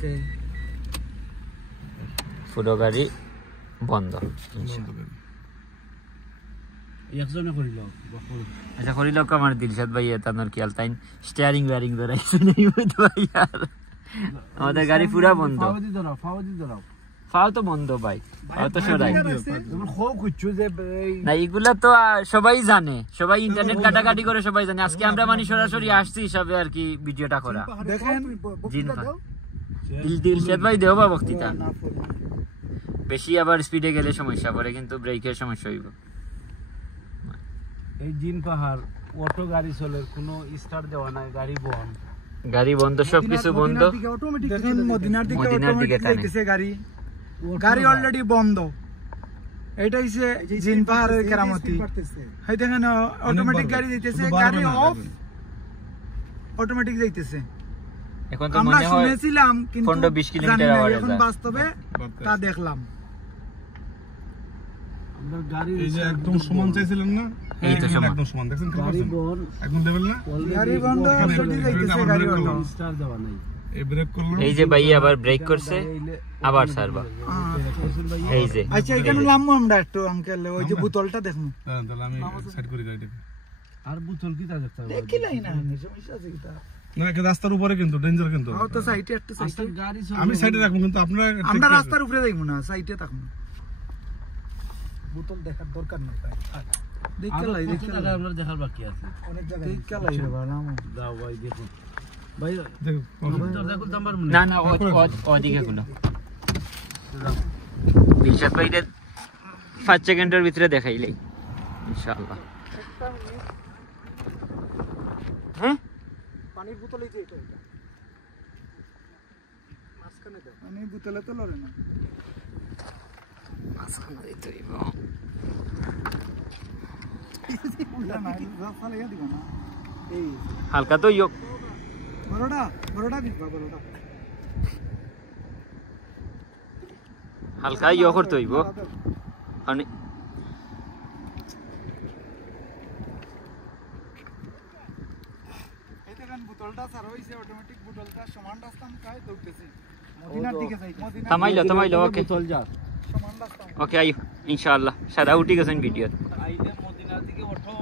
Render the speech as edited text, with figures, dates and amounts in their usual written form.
ওকে পুরো গাড়ি বন্ধ একজনে করিল আচ্ছা করিল আমার দিলশাদ ভাই তানোর কি আলতাইন স্টিয়ারিং ওয়্যারিং ধরাইছে নাই বুঝ ভাই আর আমাদের গাড়ি পুরা বন্ধ ফাওদি ধরাও ফাও তো বন্ধ ভাই ফাও তো সরাই তুমি খুব খুঁজছো যে না এগুলা তো সবাই জানে সবাই ইন্টারনেট কাটাকাটি করে সবাই জানে আজকে আমরা মানে সরাসরি আসছি হিসাবে আর কি ভিডিওটা করা দেখেন দিলশাদ ভাই দেও বা বক্তৃতা বেশি আবার স্পিডে গেলে সমস্যা পড়ে কিন্তু ব্রেকের সমস্যা হইব এই জিন পাহাড় অটো গাড়ি চলে কোনো স্টার্ট দেওয়া নাই গাড়ি বন্ধ সবকিছু বন্ধ দেখেন মদিনার দিকে অটোমেটিক যাইতেছে গাড়ি অলরেডি বন্ধ এটা হইছে জিন পাহাড়ের কেরামতি এই দেখেন অটোমেটিক গাড়ি যাইতেছে গাড়ি অফ অটোমেটিক যাইতেছে এখন তো আমরা মনে হয় শুনেছিলাম কিন্তু 15-20 কিলোমিটার আওয়ারে এখন যায় বাস্তবে তা দেখলাম আমরা গাড়ি এই যে একদম সমান চাইছিলেন না এই তো সমান একদম সমান দেখছেন গাড়ি বন একদম লেভেল না গাড়ি বন্ধ অলরেডি যাইতেছে গাড়ি অটো স্টার্ট দেওয়া নাই এই ব্রেক করলাম এই যে ভাই আবার ব্রেক করছে আবার সারবা এই যে আচ্ছা এখানে নামবো আমরা একটু আঙ্কেল ওই যে বোতলটা দেখমু হ্যাঁ তাহলে আমি সাইড করে গাড়িটাকে আর বোতল কি তা দেখতে হবে দেখিলাই না আমি সমস্যা আছে কিটা না কি রাস্তার উপরে কিন্তু ডেঞ্জার কিন্তু ও তো সাইডে একটু সাইডে গাড়ি আমি সাইডে রাখবো কিন্তু আপনারা আমরা রাস্তার উপরে যাইবো না সাইডে থাকবো বোতল দেখার দরকার নাই দেখতে আমরা দেখার বাকি আছে অনেক জায়গা দেখতে লাই রে ভাই নাম দাও ভাই দেখো ভাই দেখো নাম্বার না না ওদিকে কোনো দিলশাদ ভাই 5 সেকেন্ডের ভিতরে দেখাইলেই ইনশাআল্লাহ হ্যাঁ পানির বোতল এই যে এটা মাঝখানে দাও পানির বোতলে তো লরে না মাঝখানে দিতে হইব হালকা তো ইয়ো বড়টা দিবা বড়টা হালকা ইয়ো করতে হইব মানে এই দেখেন বোতলটা স্যার হইছে অটোমেটিক বোতলটা সমান রাস্তা কায় দৌড়তেছে মদিনার দিকে যাই থামাইলো ওকে বোতল যা সমান রাস্তা ওকে আইও ইনশাআল্লাহ সারা উঠি গেছেন ভিডিও আইলে মদিনার দিকে ওঠো